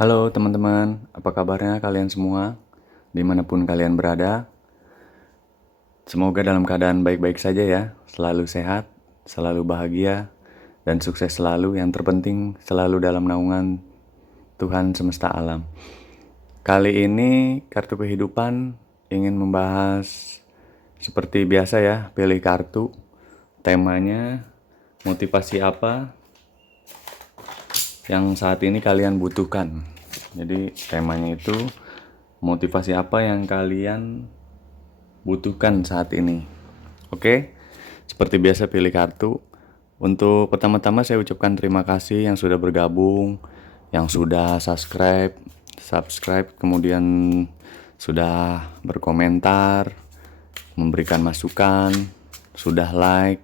Halo teman-teman, apa kabarnya kalian semua? Dimanapun kalian berada, semoga dalam keadaan baik-baik saja ya, selalu sehat, selalu bahagia, dan sukses selalu. Yang terpenting selalu dalam naungan Tuhan semesta alam. Kali ini Kartu Kehidupan ingin membahas seperti biasa ya, pilih kartu. Temanya motivasi apa yang saat ini kalian butuhkan. Jadi temanya itu motivasi apa yang kalian butuhkan saat ini. Oke, seperti biasa pilih kartu. Untuk pertama-tama saya ucapkan terima kasih yang sudah bergabung, yang sudah subscribe, kemudian sudah berkomentar, memberikan masukan, sudah like,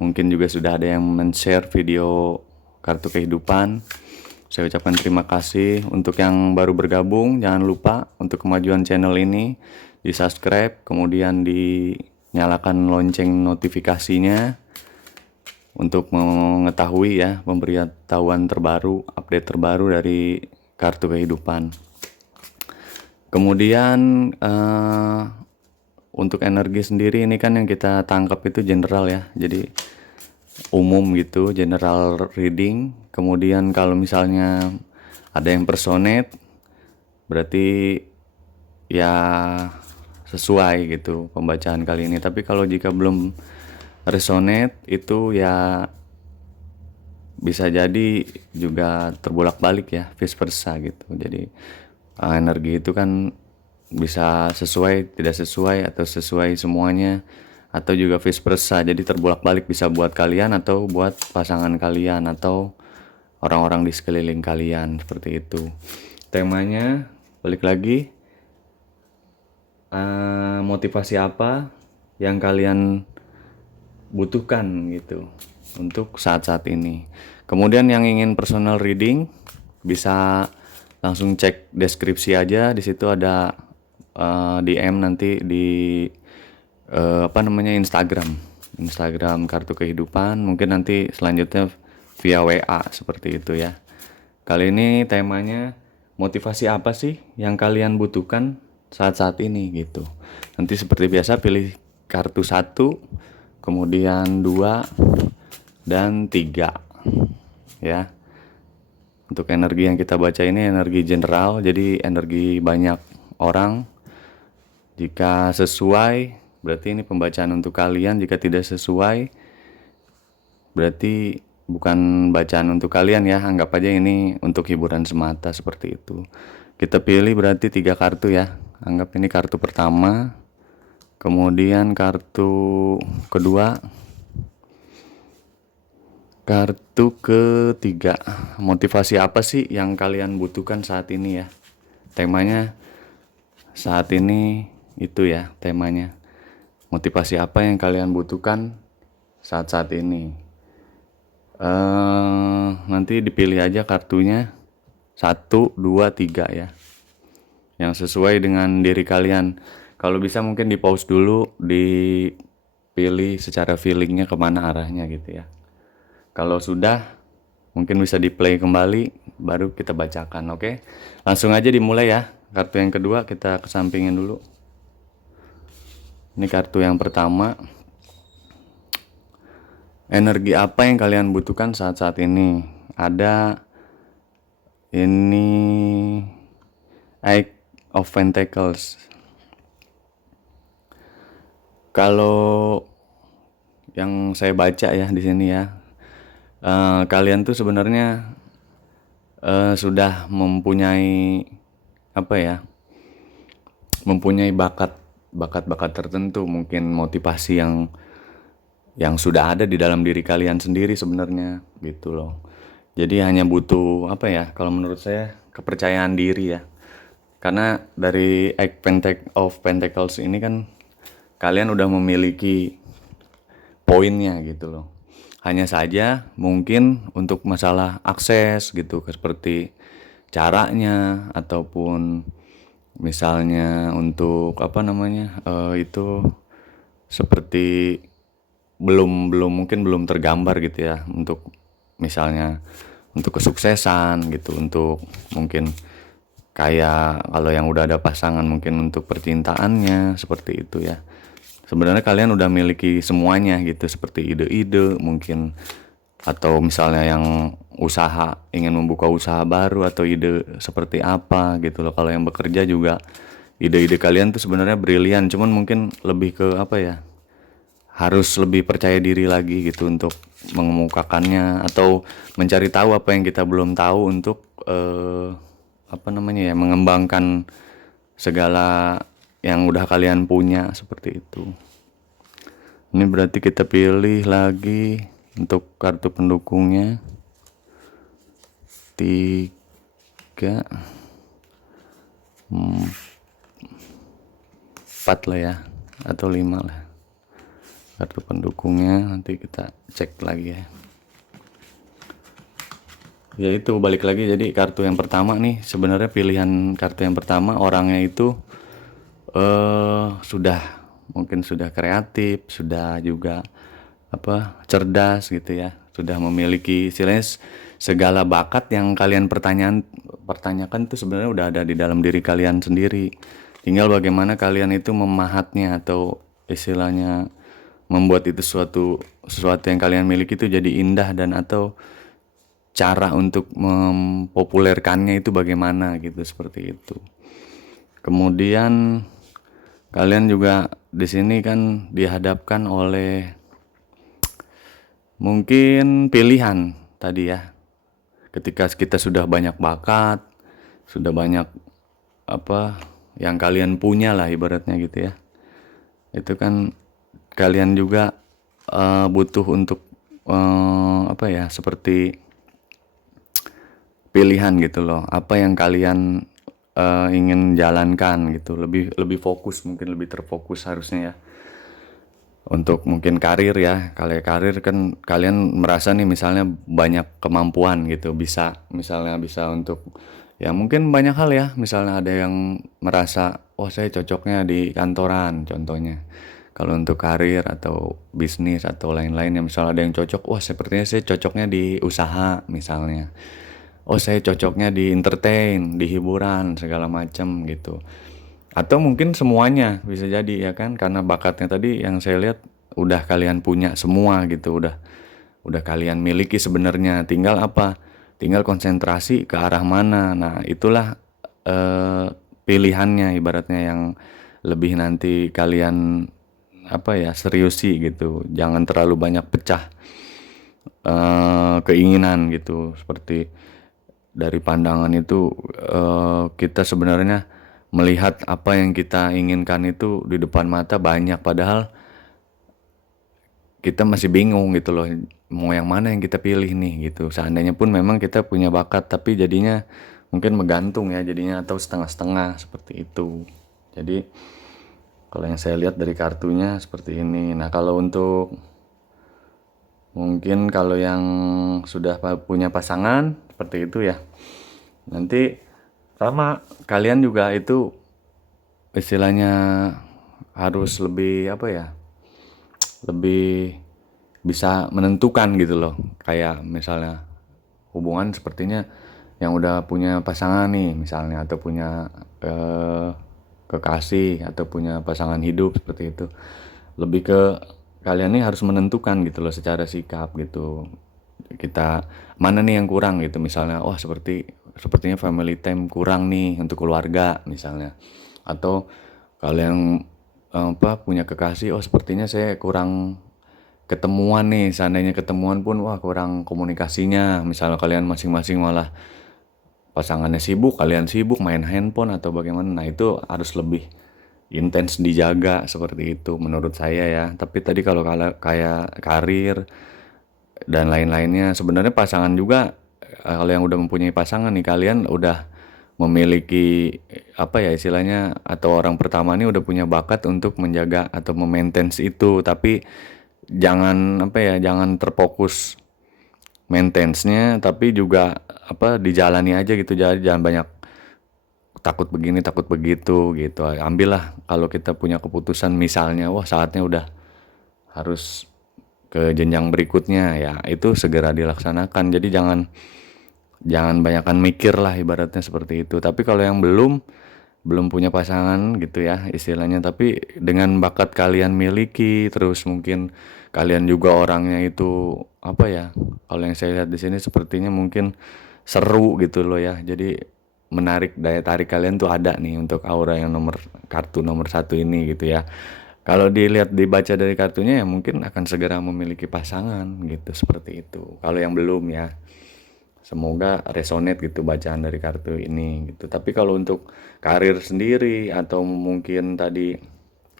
mungkin juga sudah ada yang men-share video Kartu Kehidupan. Saya ucapkan terima kasih. Untuk yang baru bergabung, jangan lupa untuk kemajuan channel ini di subscribe, kemudian dinyalakan lonceng notifikasinya untuk mengetahui ya pemberitahuan terbaru, update terbaru dari Kartu Kehidupan. Kemudian untuk energi sendiri ini kan yang kita tangkap itu general ya, jadi umum gitu, general reading. Kemudian kalau misalnya ada yang personate, berarti ya sesuai gitu pembacaan kali ini. Tapi kalau jika belum resonate itu ya bisa jadi juga terbolak-balik ya, vice versa gitu. Jadi energi itu kan bisa sesuai, tidak sesuai, atau sesuai semuanya, atau juga vice versa. Jadi terbolak-balik, bisa buat kalian atau buat pasangan kalian atau orang-orang di sekeliling kalian, seperti itu. Temanya balik lagi, motivasi apa yang kalian butuhkan gitu untuk saat-saat ini. Kemudian yang ingin personal reading bisa langsung cek deskripsi aja, di situ ada DM nanti di Instagram Kartu Kehidupan. Mungkin nanti selanjutnya via WA, seperti itu ya. Kali ini temanya motivasi apa sih yang kalian butuhkan saat-saat ini gitu. Nanti seperti biasa pilih kartu 1, kemudian 2 dan 3 ya. Untuk energi yang kita baca ini energi general, jadi energi banyak orang. Jika sesuai, berarti ini pembacaan untuk kalian. Jika tidak sesuai, berarti bukan bacaan untuk kalian ya. Anggap aja ini untuk hiburan semata, seperti itu. Kita pilih berarti 3 kartu ya. Anggap ini kartu pertama, kemudian kartu kedua, kartu ketiga. Motivasi apa sih yang kalian butuhkan saat ini ya? Temanya saat ini itu ya, temanya. Motivasi apa yang kalian butuhkan saat-saat ini? Nanti dipilih aja kartunya 1, 2, 3 ya. Yang sesuai dengan diri kalian. Kalau bisa mungkin di pause dulu, dipilih secara feelingnya kemana arahnya gitu ya. Kalau sudah, mungkin bisa di play kembali, baru kita bacakan, oke? Langsung aja dimulai ya. Kartu yang kedua kita kesampingin dulu. Ini kartu yang pertama. Energi apa yang kalian butuhkan saat-saat ini? Ada ini Eight of Pentacles. Kalau yang saya baca ya di sini ya, kalian tuh sebenarnya sudah mempunyai apa ya? Mempunyai bakat tertentu, mungkin motivasi yang sudah ada di dalam diri kalian sendiri sebenarnya gitu loh. Jadi hanya butuh apa ya? Kalau menurut saya kepercayaan diri ya. Karena dari Eight of Pentacles ini kan kalian udah memiliki poinnya gitu loh. Hanya saja mungkin untuk masalah akses gitu, seperti caranya ataupun misalnya untuk itu seperti belum tergambar gitu ya, untuk misalnya untuk kesuksesan gitu, untuk mungkin kayak kalau yang udah ada pasangan mungkin untuk percintaannya seperti itu ya. Sebenarnya kalian udah miliki semuanya gitu, seperti ide-ide mungkin, atau misalnya yang usaha, ingin membuka usaha baru atau ide seperti apa gitu loh. Kalau yang bekerja juga ide-ide kalian tuh sebenarnya brilian, cuman mungkin lebih ke apa ya, harus lebih percaya diri lagi gitu untuk mengemukakannya atau mencari tahu apa yang kita belum tahu untuk apa namanya ya, mengembangkan segala yang udah kalian punya seperti itu. Ini berarti kita pilih lagi untuk kartu pendukungnya 3 4 lah ya, atau 5 lah kartu pendukungnya. Nanti kita cek lagi ya. Ya itu balik lagi, jadi kartu yang pertama nih, sebenarnya pilihan kartu yang pertama orangnya itu mungkin sudah kreatif, sudah juga apa, cerdas gitu ya, sudah memiliki istilahnya segala bakat yang kalian pertanyakan itu sebenarnya udah ada di dalam diri kalian sendiri. Tinggal bagaimana kalian itu memahatnya atau istilahnya membuat itu sesuatu yang kalian miliki itu jadi indah, dan atau cara untuk mempopulerkannya itu bagaimana gitu, seperti itu. Kemudian kalian juga di sini kan dihadapkan oleh mungkin pilihan tadi ya. Ketika kita sudah banyak bakat, sudah banyak apa yang kalian punya lah ibaratnya gitu ya. Itu kan kalian juga butuh untuk apa ya, seperti pilihan gitu loh, apa yang kalian ingin jalankan gitu, lebih fokus, mungkin lebih terfokus harusnya ya. Untuk mungkin karir ya, kalau karir kan kalian merasa nih misalnya banyak kemampuan gitu, misalnya bisa untuk ya mungkin banyak hal ya, misalnya ada yang merasa oh saya cocoknya di kantoran contohnya. Kalau untuk karir atau bisnis atau lain-lain ya, misalnya ada yang cocok, wah sepertinya saya cocoknya di usaha misalnya. Oh saya cocoknya di entertain, di hiburan segala macam gitu. Atau mungkin semuanya bisa jadi ya kan, karena bakatnya tadi yang saya lihat udah kalian punya semua gitu, udah kalian miliki sebenarnya. Tinggal apa? Tinggal konsentrasi ke arah mana. Nah, itulah pilihannya ibaratnya yang lebih nanti kalian apa ya, seriusi gitu. Jangan terlalu banyak pecah keinginan gitu, seperti dari pandangan itu kita sebenarnya melihat apa yang kita inginkan itu di depan mata banyak, padahal kita masih bingung gitu loh, mau yang mana yang kita pilih nih gitu. Seandainya pun memang kita punya bakat, tapi jadinya mungkin menggantung ya jadinya, atau setengah-setengah seperti itu. Jadi kalau yang saya lihat dari kartunya seperti ini. Nah kalau untuk mungkin kalau yang sudah punya pasangan seperti itu ya, nanti sama kalian juga itu istilahnya harus lebih apa ya, lebih bisa menentukan gitu loh. Kayak misalnya hubungan sepertinya yang udah punya pasangan nih misalnya, atau punya kekasih atau punya pasangan hidup seperti itu, lebih ke kalian nih harus menentukan gitu loh secara sikap gitu. Kita mana nih yang kurang gitu, misalnya wah sepertinya family time kurang nih untuk keluarga misalnya, atau kalian punya kekasih, oh sepertinya saya kurang ketemuan nih, seandainya ketemuan pun wah kurang komunikasinya, misalnya kalian masing-masing malah pasangannya sibuk, kalian sibuk main handphone atau bagaimana. Nah itu harus lebih intens dijaga seperti itu menurut saya ya. Tapi tadi kalau kayak karir dan lain-lainnya, sebenarnya pasangan juga kalau yang udah mempunyai pasangan nih, kalian udah memiliki apa ya istilahnya, atau orang pertama nih udah punya bakat untuk menjaga atau memaintain itu. Tapi jangan apa ya, jangan terfokus maintenance-nya, tapi juga apa dijalani aja gitu. Jangan banyak takut begini takut begitu gitu. Ambillah kalau kita punya keputusan misalnya wah saatnya udah harus ke jenjang berikutnya ya, itu segera dilaksanakan. Jadi jangan jangan banyakkan mikir lah ibaratnya seperti itu. Tapi kalau yang belum punya pasangan gitu ya istilahnya, tapi dengan bakat kalian miliki, terus mungkin kalian juga orangnya itu apa ya, kalau yang saya lihat di sini sepertinya mungkin seru gitu loh ya, jadi menarik, daya tarik kalian tuh ada nih untuk aura yang kartu nomor satu ini gitu ya. Kalau dilihat dibaca dari kartunya ya mungkin akan segera memiliki pasangan gitu, seperti itu kalau yang belum ya. Semoga resonate gitu bacaan dari kartu ini gitu. Tapi kalau untuk karir sendiri atau mungkin tadi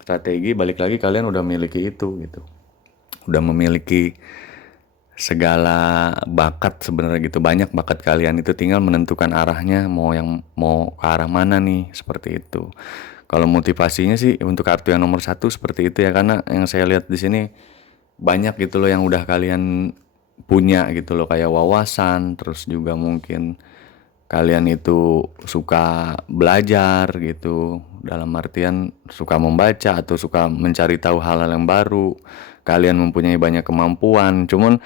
strategi, balik lagi kalian udah memiliki itu gitu. Udah memiliki segala bakat sebenarnya gitu. Banyak bakat kalian, itu tinggal menentukan arahnya mau ke arah mana nih, seperti itu. Kalau motivasinya sih untuk kartu yang nomor satu seperti itu ya, karena yang saya lihat di sini banyak gitu loh yang udah kalian punya gitu loh, kayak wawasan, terus juga mungkin kalian itu suka belajar gitu, dalam artian suka membaca atau suka mencari tahu hal-hal yang baru. Kalian mempunyai banyak kemampuan, cuman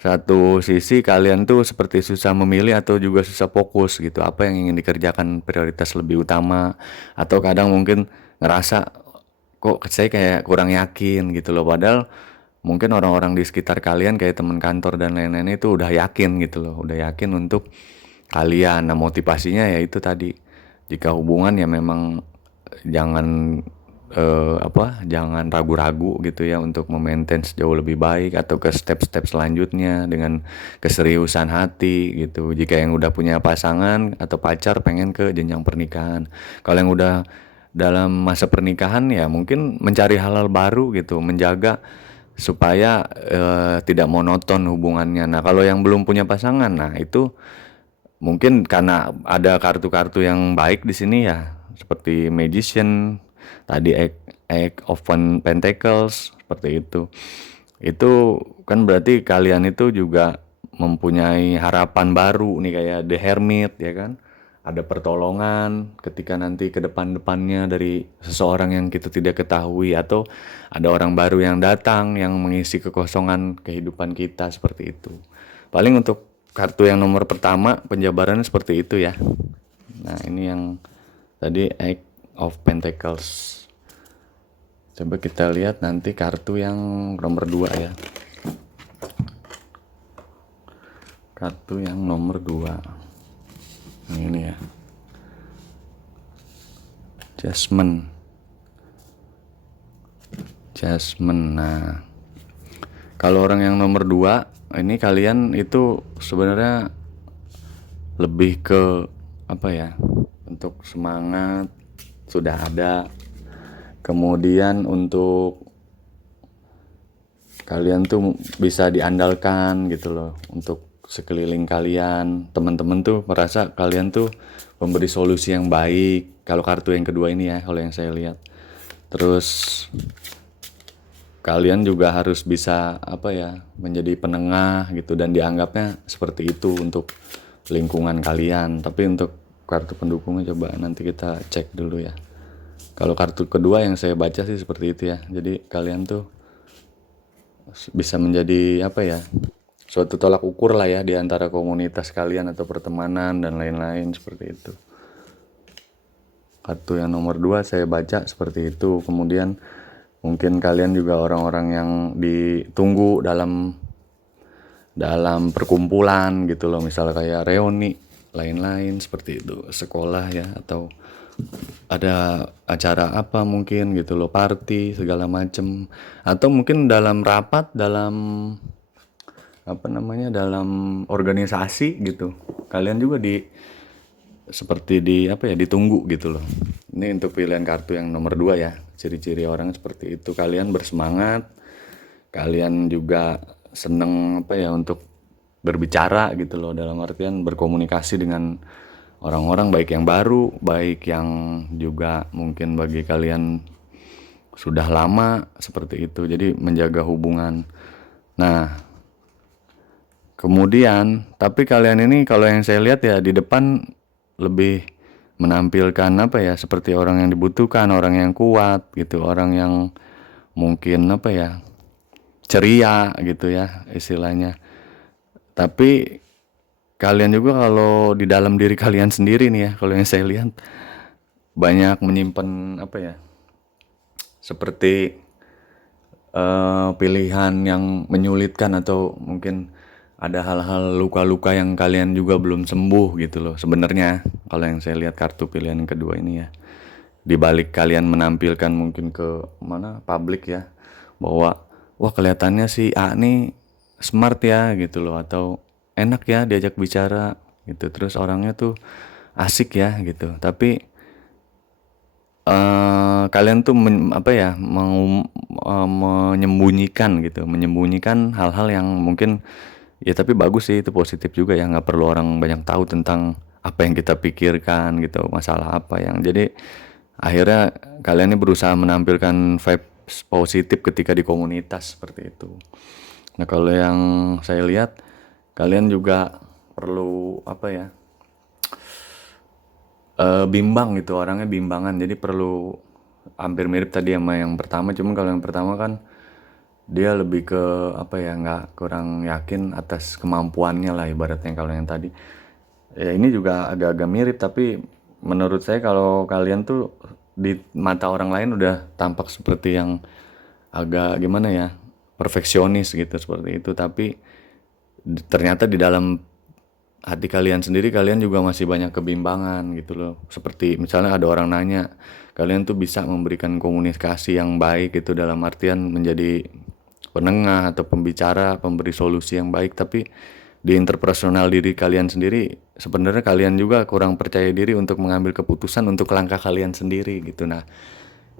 satu sisi kalian tuh seperti susah memilih atau juga susah fokus gitu, apa yang ingin dikerjakan prioritas lebih utama, atau kadang mungkin ngerasa kok saya kayak kurang yakin gitu loh, padahal mungkin orang-orang di sekitar kalian kayak teman kantor dan lain-lain itu udah yakin gitu loh, udah yakin untuk kalian. Nah, motivasinya ya itu tadi, jika hubungan ya memang jangan jangan ragu-ragu gitu ya untuk memaintain jauh lebih baik atau ke step-step selanjutnya dengan keseriusan hati gitu. Jika yang udah punya pasangan atau pacar pengen ke jenjang pernikahan, kalau yang udah dalam masa pernikahan ya mungkin mencari hal-hal baru gitu, menjaga supaya tidak monoton hubungannya. Nah, kalau yang belum punya pasangan, nah itu mungkin karena ada kartu-kartu yang baik di sini ya, seperti Magician, tadi Eight of Pentacles, seperti itu. Itu kan berarti kalian itu juga mempunyai harapan baru nih, kayak The Hermit ya kan. Ada pertolongan ketika nanti ke depan-depannya dari seseorang yang kita tidak ketahui, atau ada orang baru yang datang yang mengisi kekosongan kehidupan kita, seperti itu. Paling untuk kartu yang nomor pertama penjabarannya seperti itu ya. Nah, ini yang tadi Eight of Pentacles. Coba kita lihat nanti kartu yang nomor 2 ya. Kartu yang nomor 2. Ini ya. Jasmine. Nah, kalau orang yang nomor 2 ini, kalian itu sebenarnya lebih ke apa ya? Untuk semangat sudah ada. Kemudian untuk kalian tuh bisa diandalkan gitu loh untuk sekeliling kalian. Teman-teman tuh merasa kalian tuh memberi solusi yang baik. Kalau kartu yang kedua ini ya, kalau yang saya lihat. Terus kalian juga harus bisa apa ya, menjadi penengah gitu, dan dianggapnya seperti itu untuk lingkungan kalian. Tapi untuk kartu pendukungnya coba nanti kita cek dulu ya. Kalau kartu kedua yang saya baca sih seperti itu ya. Jadi kalian tuh bisa menjadi apa ya, suatu tolak ukur lah ya di antara komunitas kalian atau pertemanan dan lain-lain, seperti itu. Kartu yang nomor 2 saya baca seperti itu. Kemudian mungkin kalian juga orang-orang yang ditunggu dalam perkumpulan gitu loh, misalnya kayak reuni lain-lain seperti itu, sekolah ya, atau ada acara apa mungkin gitu loh, party segala macem, atau mungkin dalam rapat, dalam apa namanya, dalam organisasi gitu, kalian juga seperti apa ya, ditunggu gitu loh. Ini untuk pilihan kartu yang nomor 2 ya. Ciri-ciri orang seperti itu, kalian bersemangat, kalian juga seneng apa ya, untuk berbicara gitu loh, dalam artian berkomunikasi dengan orang-orang, baik yang baru, baik yang juga mungkin bagi kalian sudah lama, seperti itu. Jadi menjaga hubungan. Nah, kemudian tapi kalian ini kalau yang saya lihat ya di depan lebih menampilkan apa ya, seperti orang yang dibutuhkan, orang yang kuat gitu, orang yang mungkin apa ya, ceria gitu ya istilahnya. Tapi kalian juga kalau di dalam diri kalian sendiri nih ya, kalau yang saya lihat banyak menyimpan apa ya, seperti pilihan yang menyulitkan atau mungkin ada hal-hal luka-luka yang kalian juga belum sembuh gitu loh. Sebenarnya kalau yang saya lihat kartu pilihan yang kedua ini ya, di balik kalian menampilkan mungkin ke mana publik ya, bahwa wah kelihatannya si A nih smart ya gitu loh, atau enak ya diajak bicara gitu, terus orangnya tuh asik ya gitu. Tapi kalian tuh apa ya, mau menyembunyikan gitu, menyembunyikan hal-hal yang mungkin ya, tapi bagus sih, itu positif juga ya, nggak perlu orang banyak tahu tentang apa yang kita pikirkan gitu, masalah apa yang jadi akhirnya kalian ini berusaha menampilkan vibes positif ketika di komunitas seperti itu. Nah kalau yang saya lihat kalian juga perlu apa ya, bimbang gitu, orangnya bimbangan, jadi perlu hampir mirip tadi sama yang pertama, cuman kalau yang pertama kan dia lebih ke apa ya, nggak, kurang yakin atas kemampuannya lah ibaratnya. Kalau yang tadi ya ini juga agak-agak mirip, tapi menurut saya kalau kalian tuh di mata orang lain udah tampak seperti yang agak gimana ya, perfeksionis gitu seperti itu, tapi ternyata di dalam hati kalian sendiri kalian juga masih banyak kebimbangan gitu loh. Seperti misalnya ada orang nanya, kalian tuh bisa memberikan komunikasi yang baik gitu, dalam artian menjadi penengah atau pembicara, pemberi solusi yang baik, tapi di interpersonal diri kalian sendiri sebenarnya kalian juga kurang percaya diri untuk mengambil keputusan untuk langkah kalian sendiri gitu. Nah,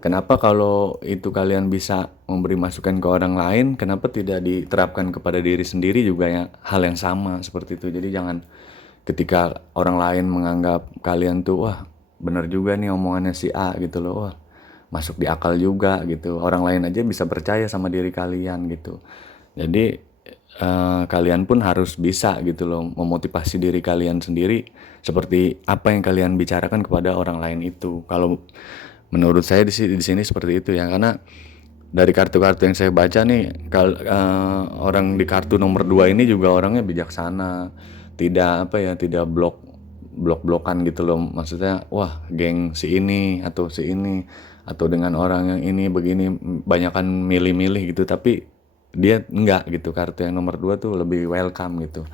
kenapa kalau itu kalian bisa memberi masukan ke orang lain, kenapa tidak diterapkan kepada diri sendiri juga ya, hal yang sama seperti itu. Jadi jangan ketika orang lain menganggap kalian tuh wah bener juga nih omongannya si A gitu loh, wah masuk di akal juga gitu. Orang lain aja bisa percaya sama diri kalian gitu. Jadi kalian pun harus bisa gitu loh memotivasi diri kalian sendiri seperti apa yang kalian bicarakan kepada orang lain itu. Kalau menurut saya di sini seperti itu ya, karena dari kartu-kartu yang saya baca nih, orang di kartu nomor 2 ini juga orangnya bijaksana, tidak apa ya, tidak blok-blokan gitu loh. Maksudnya wah geng si ini atau si ini atau dengan orang yang ini begini, banyakan milih-milih gitu, tapi dia enggak gitu. Kartu yang nomor 2 tuh lebih welcome gitu.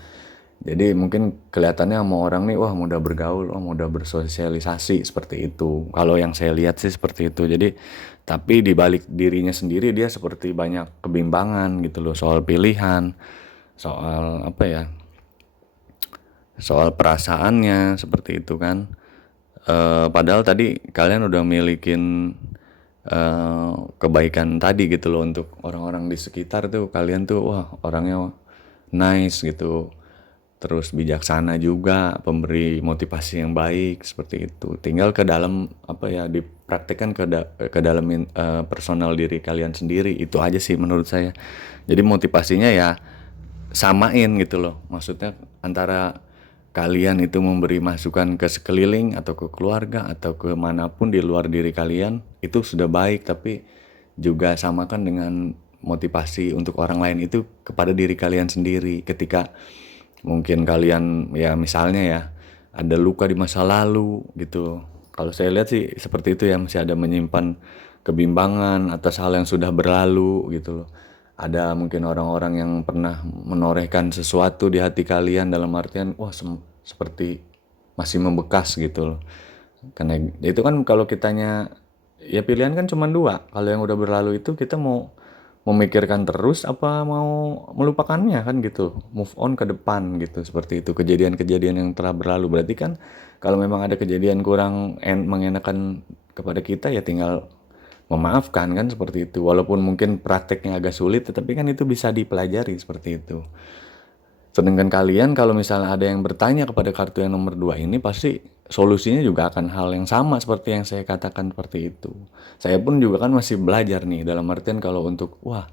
Jadi mungkin kelihatannya sama orang nih wah mudah bergaul, wah mudah bersosialisasi seperti itu. Kalau yang saya lihat sih seperti itu. Jadi tapi di balik dirinya sendiri dia seperti banyak kebimbangan gitu loh, soal pilihan, soal apa ya, soal perasaannya seperti itu kan. Padahal tadi kalian udah milikin kebaikan tadi gitu loh untuk orang-orang di sekitar tuh, kalian tuh wah orangnya nice gitu, terus bijaksana juga, pemberi motivasi yang baik seperti itu. Tinggal ke dalam apa ya, dipraktekkan ke dalam personal diri kalian sendiri, itu aja sih menurut saya. Jadi motivasinya ya samain gitu loh, maksudnya antara kalian itu memberi masukan ke sekeliling atau ke keluarga atau ke manapun di luar diri kalian itu sudah baik, tapi juga samakan dengan motivasi untuk orang lain itu kepada diri kalian sendiri. Ketika mungkin kalian ya misalnya ya ada luka di masa lalu gitu, kalau saya lihat sih seperti itu ya, masih ada menyimpan kebimbangan atas hal yang sudah berlalu gitu loh. Ada mungkin orang-orang yang pernah menorehkan sesuatu di hati kalian, dalam artian wah seperti masih membekas gitu loh. Karena itu kan kalau kitanya ya pilihan kan cuma dua. Kalau yang udah berlalu itu kita mau memikirkan terus apa mau melupakannya kan gitu. Move on ke depan gitu, seperti itu. Kejadian-kejadian yang telah berlalu. Berarti kan kalau memang ada kejadian kurang mengenakan kepada kita ya tinggal memaafkan kan seperti itu. Walaupun mungkin prakteknya agak sulit, tetapi kan itu bisa dipelajari seperti itu. Sedangkan kalian kalau misalnya ada yang bertanya kepada kartu yang nomor 2 ini, pasti solusinya juga akan hal yang sama seperti yang saya katakan seperti itu. Saya pun juga kan masih belajar nih, dalam artian kalau untuk wah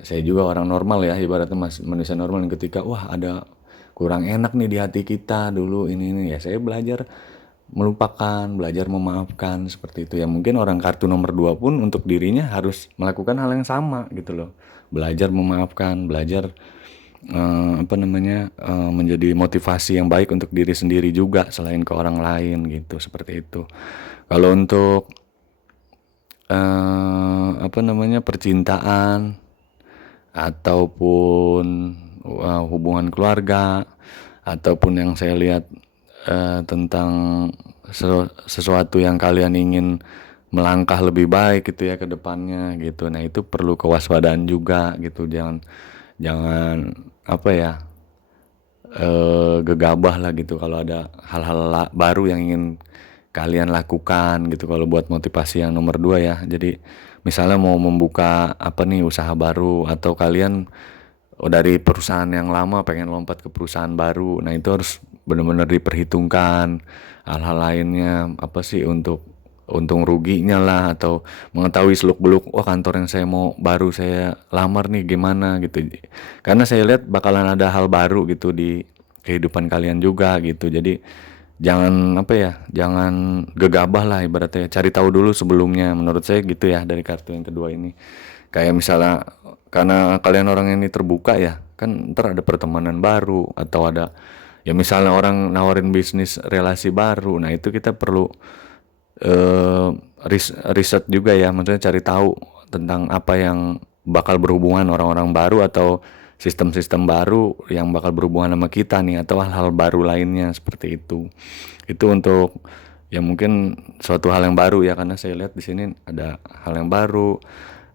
saya juga orang normal ya, ibaratnya masih manusia normal, yang ketika wah ada kurang enak nih di hati kita dulu ini ya saya belajar melupakan, belajar memaafkan seperti itu ya. Mungkin orang kartu nomor 2 pun untuk dirinya harus melakukan hal yang sama gitu loh. Belajar memaafkan, belajar menjadi motivasi yang baik untuk diri sendiri juga selain ke orang lain gitu, seperti itu. Kalau untuk percintaan ataupun hubungan keluarga, ataupun yang saya lihat tentang sesuatu yang kalian ingin melangkah lebih baik gitu ya ke depannya gitu. Nah, itu perlu kewaspadaan juga gitu. Jangan jangan gegabah lah gitu kalau ada hal-hal baru yang ingin kalian lakukan gitu. Kalau buat motivasi yang nomor 2 ya. Jadi misalnya mau membuka usaha baru, atau kalian dari perusahaan yang lama pengen lompat ke perusahaan baru. Nah, itu harus benar-benar diperhitungkan hal-hal lainnya, apa sih untuk untung ruginya lah, atau mengetahui seluk-beluk, wah kantor yang saya mau baru saya lamar nih gimana gitu. Karena saya lihat bakalan ada hal baru gitu di kehidupan kalian juga gitu. Jadi jangan gegabah lah ibaratnya, cari tahu dulu sebelumnya, menurut saya gitu ya dari kartu yang kedua ini. Kayak misalnya karena kalian orang ini terbuka ya, kan ntar ada pertemanan baru, atau ada ya misalnya orang nawarin bisnis relasi baru. Nah, itu kita perlu eh, riset juga ya, maksudnya cari tahu tentang apa yang bakal berhubungan orang-orang baru, atau sistem-sistem baru yang bakal berhubungan sama kita nih, atau hal-hal baru lainnya seperti itu. Itu untuk ya mungkin suatu hal yang baru ya, karena saya lihat di sini ada hal yang baru,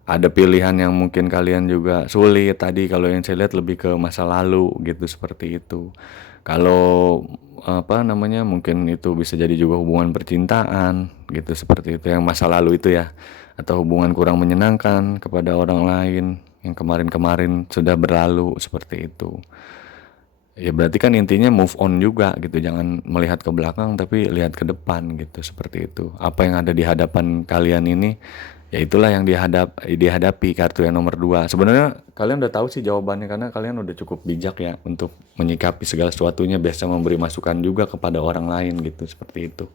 ada pilihan yang mungkin kalian juga sulit tadi. Kalau yang saya lihat lebih ke masa lalu gitu, seperti itu. Kalau mungkin itu bisa jadi juga hubungan percintaan gitu, seperti itu yang masa lalu itu ya, atau hubungan kurang menyenangkan kepada orang lain yang kemarin-kemarin sudah berlalu, seperti itu. Ya berarti kan intinya move on juga gitu, jangan melihat ke belakang tapi lihat ke depan gitu, seperti itu. Apa yang ada di hadapan kalian ini, ya itulah yang dihadapi kartu yang nomor 2. Sebenarnya kalian udah tahu sih jawabannya, karena kalian udah cukup bijak ya untuk menyikapi segala sesuatunya, biasa memberi masukan juga kepada orang lain gitu, seperti itu.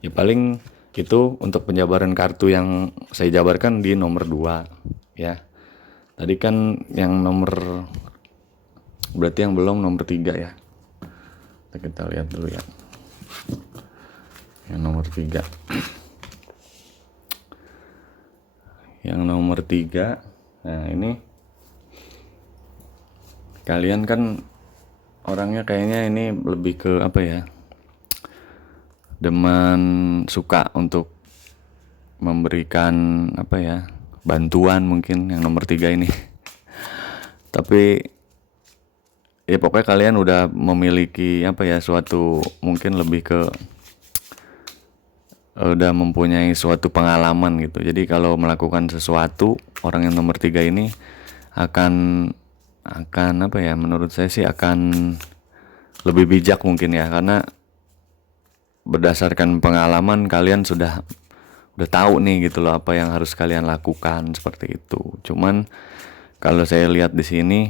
Ya paling itu untuk penjabaran kartu yang saya jabarkan di nomor 2 ya. Tadi kan yang nomor, berarti yang belum nomor 3 ya. Kita lihat dulu ya. Yang nomor 3. Yang nomor 3. Nah, ini kalian kan orangnya kayaknya ini lebih ke demen suka untuk memberikan bantuan mungkin yang nomor 3 ini. Tapi ya pokoknya kalian udah memiliki suatu, mungkin lebih ke udah mempunyai suatu pengalaman gitu. Jadi kalau melakukan sesuatu, orang yang nomor 3 ini akan menurut saya sih akan lebih bijak mungkin ya, karena berdasarkan pengalaman kalian sudah tahu nih gitu loh apa yang harus kalian lakukan, seperti itu. Cuman kalau saya lihat di sini,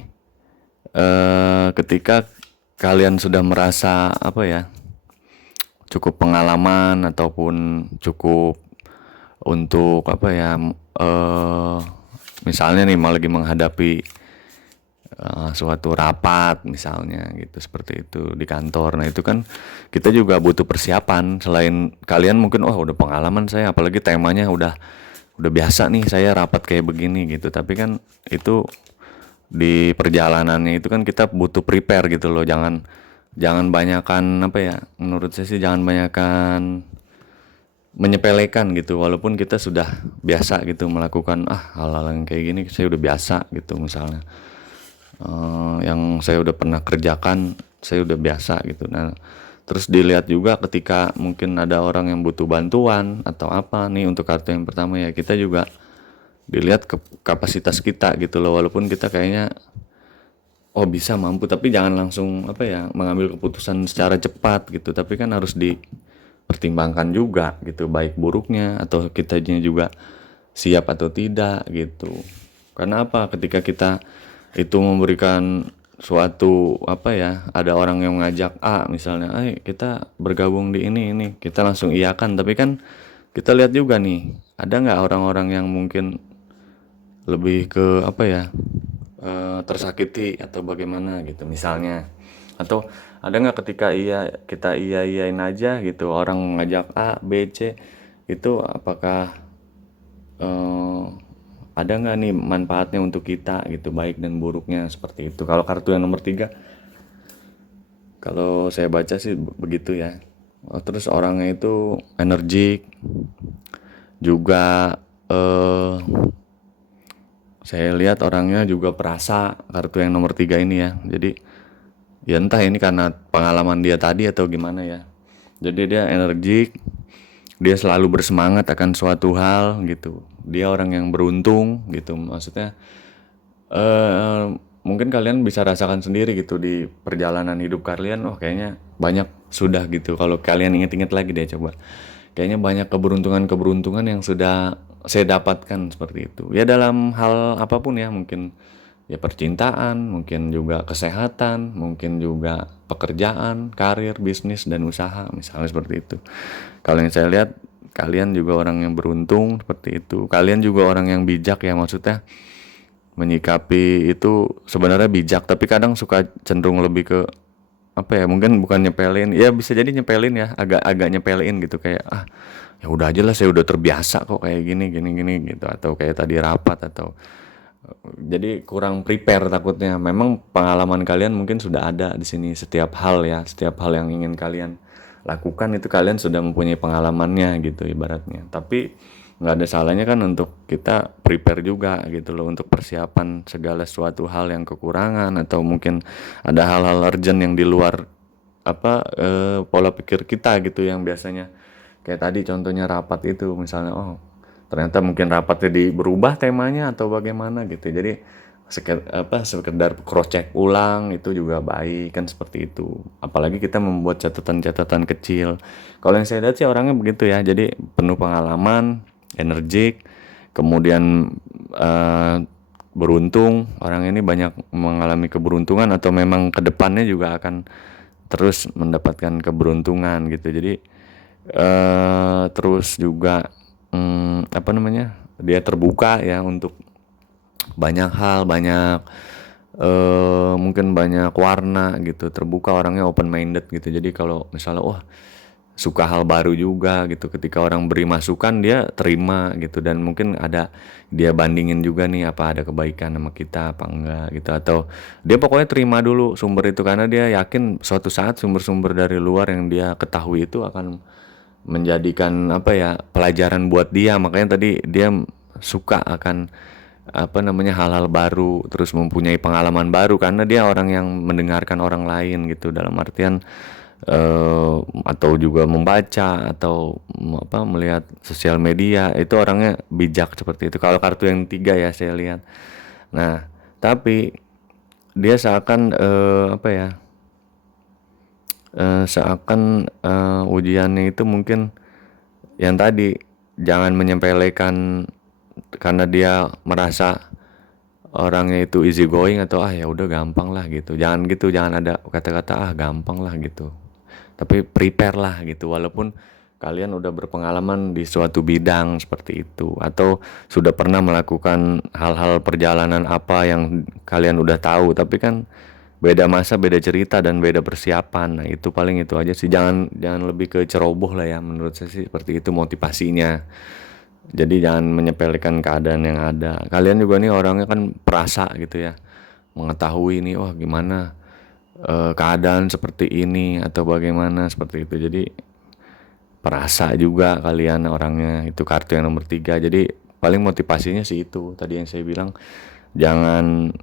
ketika kalian sudah merasa cukup pengalaman, ataupun cukup untuk misalnya nih mau lagi menghadapi suatu rapat misalnya gitu, seperti itu di kantor. Nah, itu kan kita juga butuh persiapan. Selain kalian mungkin udah pengalaman saya, apalagi temanya udah biasa nih saya rapat kayak begini gitu, tapi kan itu di perjalanannya itu kan kita butuh prepare gitu loh. Jangan banyakan menurut saya sih jangan banyakan menyepelekan gitu, walaupun kita sudah biasa gitu melakukan hal-hal yang kayak gini, saya udah biasa gitu. Misalnya yang saya udah pernah kerjakan, saya udah biasa gitu. Nah, terus dilihat juga ketika mungkin ada orang yang butuh bantuan atau apa nih, untuk kartu yang pertama ya, kita juga dilihat kapasitas kita gitu loh. Walaupun kita kayaknya bisa mampu, tapi jangan langsung mengambil keputusan secara cepat gitu. Tapi kan harus dipertimbangkan juga gitu, baik buruknya, atau kitanya juga siap atau tidak gitu. Karena ketika kita itu memberikan suatu ada orang yang mengajak misalnya, kita bergabung di ini, kita langsung iyakan. Tapi kan kita lihat juga nih, ada nggak orang-orang yang mungkin lebih ke tersakiti atau bagaimana gitu misalnya. Atau ada nggak ketika kita iyain aja gitu orang ngajak A B C itu, apakah eh, ada nggak nih manfaatnya untuk kita gitu, baik dan buruknya seperti itu. Kalau kartu yang nomor 3, kalau saya baca sih begitu ya. Terus orangnya itu energik juga, saya lihat orangnya juga perasa, kartu yang nomor 3 ini ya. Jadi ya entah ini karena pengalaman dia tadi atau gimana ya. Jadi dia energik, dia selalu bersemangat akan suatu hal gitu. Dia orang yang beruntung gitu. Maksudnya mungkin kalian bisa rasakan sendiri gitu di perjalanan hidup kalian. Oh kayaknya banyak sudah gitu. Kalau kalian inget-inget lagi deh coba. Kayaknya banyak keberuntungan-keberuntungan yang sudah saya dapatkan seperti itu. Ya dalam hal apapun ya, mungkin ya percintaan, mungkin juga kesehatan, mungkin juga pekerjaan, karir, bisnis dan usaha misalnya seperti itu. Kalau yang saya lihat kalian juga orang yang beruntung seperti itu. Kalian juga orang yang bijak ya, maksudnya menyikapi itu sebenarnya bijak, tapi kadang suka cenderung lebih ke apa ya, mungkin bukan nyepelin ya, bisa jadi nyepelin ya, agak nyepelin gitu, kayak ya udah aja lah, saya udah terbiasa kok kayak gini gini gini gitu, atau kayak tadi rapat, atau jadi kurang prepare takutnya. Memang pengalaman kalian mungkin sudah ada di sini, setiap hal ya, setiap hal yang ingin kalian lakukan itu kalian sudah mempunyai pengalamannya gitu ibaratnya. Tapi nggak ada salahnya kan untuk kita prepare juga gitu loh, untuk persiapan segala suatu hal yang kekurangan, atau mungkin ada hal-hal urgent yang di luar pola pikir kita gitu, yang biasanya kayak tadi contohnya rapat itu misalnya, oh ternyata mungkin rapatnya berubah temanya atau bagaimana gitu. Jadi sekedar cross check ulang itu juga baik kan, seperti itu. Apalagi kita membuat catatan-catatan kecil. Kalau yang saya lihat sih orangnya begitu ya, jadi penuh pengalaman, energik, kemudian beruntung. Orang ini banyak mengalami keberuntungan, atau memang kedepannya juga akan terus mendapatkan keberuntungan gitu. Jadi terus juga dia terbuka ya untuk banyak hal, banyak mungkin banyak warna gitu, terbuka, orangnya open minded gitu. Jadi kalau misalnya wah suka hal baru juga gitu, ketika orang beri masukan dia terima gitu, dan mungkin ada dia bandingin juga nih, apa ada kebaikan sama kita apa enggak gitu, atau dia pokoknya terima dulu sumber itu, karena dia yakin suatu saat sumber-sumber dari luar yang dia ketahui itu akan menjadikan pelajaran buat dia. Makanya tadi dia suka akan hal-hal baru, terus mempunyai pengalaman baru, karena dia orang yang mendengarkan orang lain gitu, dalam artian atau juga membaca, atau melihat sosial media, itu orangnya bijak seperti itu. Kalau kartu yang 3 ya saya lihat. Nah tapi dia seakan ujiannya itu mungkin yang tadi, jangan menyepelekan karena dia merasa orangnya itu easy going, atau ya udah gampang lah gitu. Jangan gitu, jangan ada kata-kata gampang lah gitu. Tapi prepare lah gitu, walaupun kalian udah berpengalaman di suatu bidang seperti itu, atau sudah pernah melakukan hal-hal perjalanan apa yang kalian udah tahu, tapi kan beda masa, beda cerita, dan beda persiapan. Nah itu paling itu aja sih, jangan jangan lebih ke ceroboh lah ya, menurut saya sih seperti itu motivasinya. Jadi jangan menyepelekan keadaan yang ada. Kalian juga nih orangnya kan perasa gitu ya, mengetahui nih, wah gimana keadaan seperti ini atau bagaimana seperti itu. Jadi perasa juga kalian orangnya, itu kartu yang nomor 3. Jadi paling motivasinya sih itu tadi yang saya bilang, jangan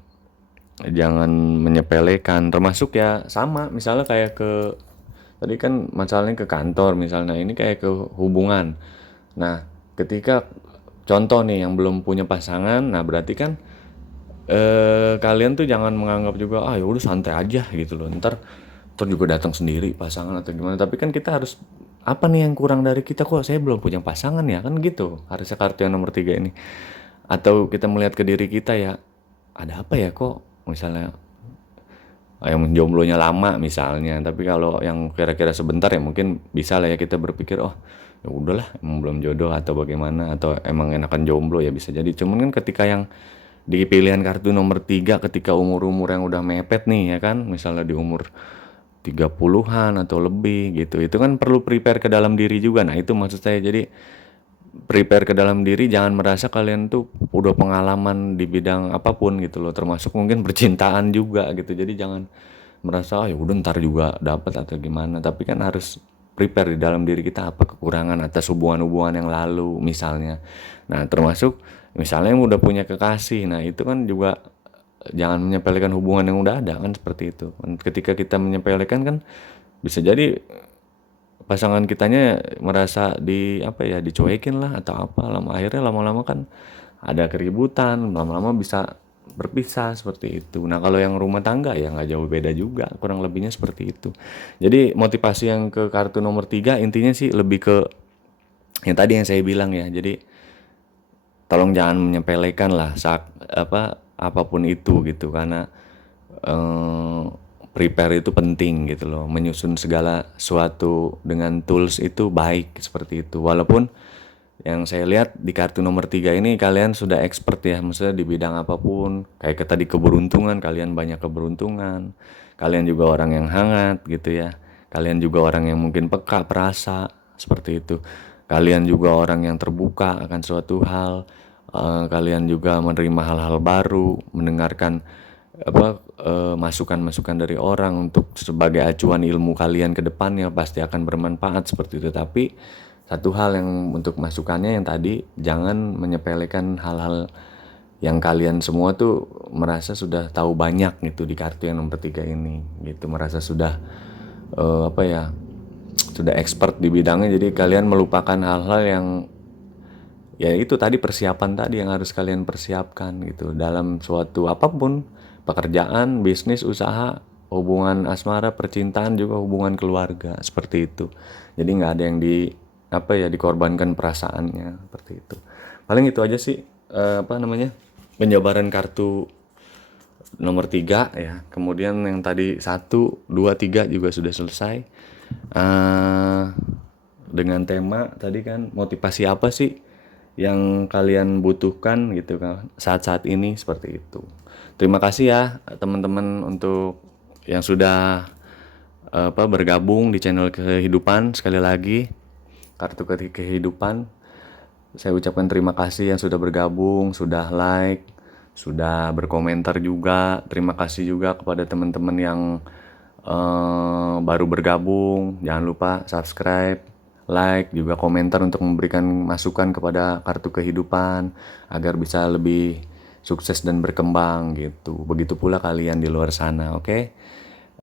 jangan menyepelekan, termasuk ya sama misalnya kayak ke tadi kan masalahnya ke kantor misalnya, ini kayak ke hubungan. Nah ketika contoh nih yang belum punya pasangan, nah berarti kan kalian tuh jangan menganggap juga ya udah santai aja gitu loh, ntar juga datang sendiri pasangan atau gimana. Tapi kan kita harus, apa nih yang kurang dari kita, kok saya belum punya pasangan ya, kan gitu harusnya kartu yang nomor 3 ini. Atau kita melihat ke diri kita ya, ada apa ya kok misalnya yang jomblonya lama misalnya. Tapi kalau yang kira-kira sebentar ya mungkin bisa lah ya kita berpikir, oh ya udahlah emang belum jodoh atau bagaimana, atau emang enakan jomblo ya, bisa jadi. Cuman kan ketika yang di pilihan kartu nomor 3 ketika umur-umur yang udah mepet nih ya kan, misalnya di umur 30-an atau lebih gitu. Itu kan perlu prepare ke dalam diri juga. Nah, itu maksud saya. Jadi prepare ke dalam diri, jangan merasa kalian tuh udah pengalaman di bidang apapun gitu loh, termasuk mungkin percintaan juga gitu. Jadi jangan merasa, "Ah, ya udah ntar juga dapat atau gimana." Tapi kan harus prepare di dalam diri kita apa kekurangan atas hubungan-hubungan yang lalu misalnya. Nah, termasuk misalnya yang udah punya kekasih. Nah, itu kan juga jangan menyepelekan hubungan yang udah ada kan, seperti itu. Ketika kita menyepelekan kan bisa jadi pasangan kitanya merasa apa ya, dicuekin lah atau apa, akhirnya lama-lama kan ada keributan, lama-lama bisa berpisah seperti itu. Nah, kalau yang rumah tangga ya nggak jauh beda juga, kurang lebihnya seperti itu. Jadi motivasi yang ke kartu nomor 3 intinya sih lebih ke yang tadi yang saya bilang ya. Jadi tolong jangan menyepelekan lah saat apapun itu gitu, karena eh, prepare itu penting gitu loh. Menyusun segala sesuatu dengan tools itu baik seperti itu. Walaupun yang saya lihat di kartu nomor 3 ini kalian sudah expert ya, maksudnya di bidang apapun. Kayak tadi keberuntungan, kalian banyak keberuntungan. Kalian juga orang yang hangat gitu ya. Kalian juga orang yang mungkin peka, perasa, seperti itu. Kalian juga orang yang terbuka akan suatu hal. Kalian juga menerima hal-hal baru, mendengarkan masukan-masukan dari orang untuk sebagai acuan ilmu kalian ke depannya, pasti akan bermanfaat seperti itu. Tapi satu hal yang untuk masukannya yang tadi, jangan menyepelekan hal-hal yang kalian semua tuh merasa sudah tahu banyak gitu di kartu yang nomor 3 ini gitu, merasa sudah sudah expert di bidangnya. Jadi kalian melupakan hal-hal yang ya itu tadi, persiapan tadi yang harus kalian persiapkan gitu dalam suatu apapun, pekerjaan, bisnis, usaha, hubungan asmara, percintaan, juga hubungan keluarga, seperti itu. Jadi nggak ada yang dikorbankan perasaannya, seperti itu. Paling itu aja sih penjabaran kartu nomor 3 ya. Kemudian yang tadi 1, 2, 3 juga sudah selesai. Dengan tema tadi kan, motivasi apa sih yang kalian butuhkan gitu kan saat-saat ini, seperti itu. Terima kasih ya teman-teman untuk yang sudah bergabung di channel kehidupan. Sekali lagi, kartu kehidupan, saya ucapkan terima kasih yang sudah bergabung, sudah like, sudah berkomentar juga. Terima kasih juga kepada teman-teman yang baru bergabung. Jangan lupa subscribe, like, juga komentar untuk memberikan masukan kepada kartu kehidupan agar bisa lebih sukses dan berkembang gitu. Begitu pula kalian di luar sana, oke?